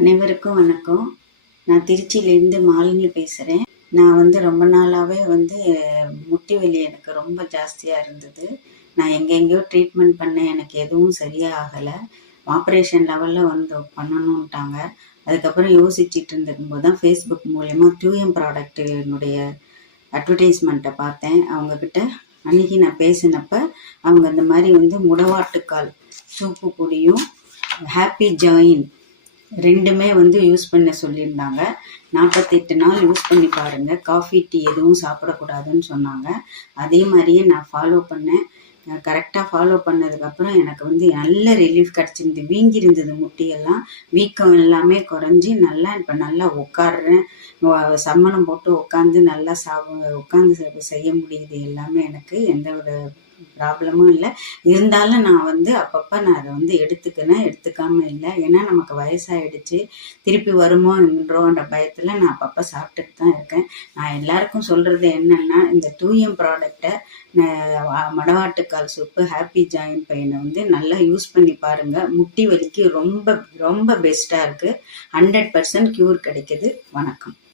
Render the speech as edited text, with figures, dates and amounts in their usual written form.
அனைவருக்கும் வணக்கம். நான் திருச்சியிலேருந்து மாலினி பேசுகிறேன். நான் ரொம்ப நாளாகவே முட்டி வலி எனக்கு ரொம்ப ஜாஸ்தியாக இருந்தது. நான் எங்கெங்கேயோ ட்ரீட்மெண்ட் பண்ணேன், எனக்கு எதுவும் சரியாக ஆகலை. ஆப்ரேஷன் லெவலில் பண்ணணுன்ட்டாங்க. அதுக்கப்புறம் யோசிச்சுட்டு இருந்திருக்கும்போது தான் ஃபேஸ்புக் மூலயமா டியூஎம் ப்ராடக்டினுடைய அட்வர்டைஸ்மெண்ட்டை பார்த்தேன். அவங்கக்கிட்ட அன்றைக்கி நான் பேசினப்ப அவங்க இந்த மாதிரி முடவாட்டுக்கால் சூப்பு பொடியும் ஹாப்பி ஜாயின் ரெண்டுமே யூஸ் பண்ண சொல்லியிருந்தாங்க. 48 நாள் யூஸ் பண்ணி பாருங்கள், காஃபி டீ எதுவும் சாப்பிடக்கூடாதுன்னு சொன்னாங்க. அதே மாதிரியே நான் ஃபாலோ பண்ணேன். கரெக்டாக ஃபாலோ பண்ணதுக்கப்புறம் எனக்கு நல்ல ரிலீஃப் கிடச்சிருந்து. வீங்கியிருந்தது முட்டியெல்லாம், வீக்கம் எல்லாமே குறைஞ்சி இப்போ நல்லா உட்காடுறேன். சம்மணம் போட்டு உட்காந்து நல்லா உட்காந்து செய்ய முடியுது. எல்லாமே எனக்கு எந்த ஒரு ப்ராப்ளமும் இல்லை. இருந்தாலும் நான் அப்பப்போ நான் அதை எடுத்துக்காமல் இல்லை. ஏன்னா நமக்கு வயசாகிடுச்சு, திருப்பி வருமோன்றோன்ற பயத்தில் நான் அப்பப்போ சாப்பிட்டுட்டு தான் இருக்கேன். நான் எல்லாருக்கும் சொல்கிறது என்னென்னா, இந்த டியூஎம் ப்ராடக்டை மடவாட்டுக்கால் சூப்பு ஹாப்பி ஜாயின் பெயினை நல்லா யூஸ் பண்ணி பாருங்கள். முட்டி வலிக்கு ரொம்ப ரொம்ப பெஸ்ட்டாக இருக்குது. 100% க்யூர் கிடைக்குது. வணக்கம்.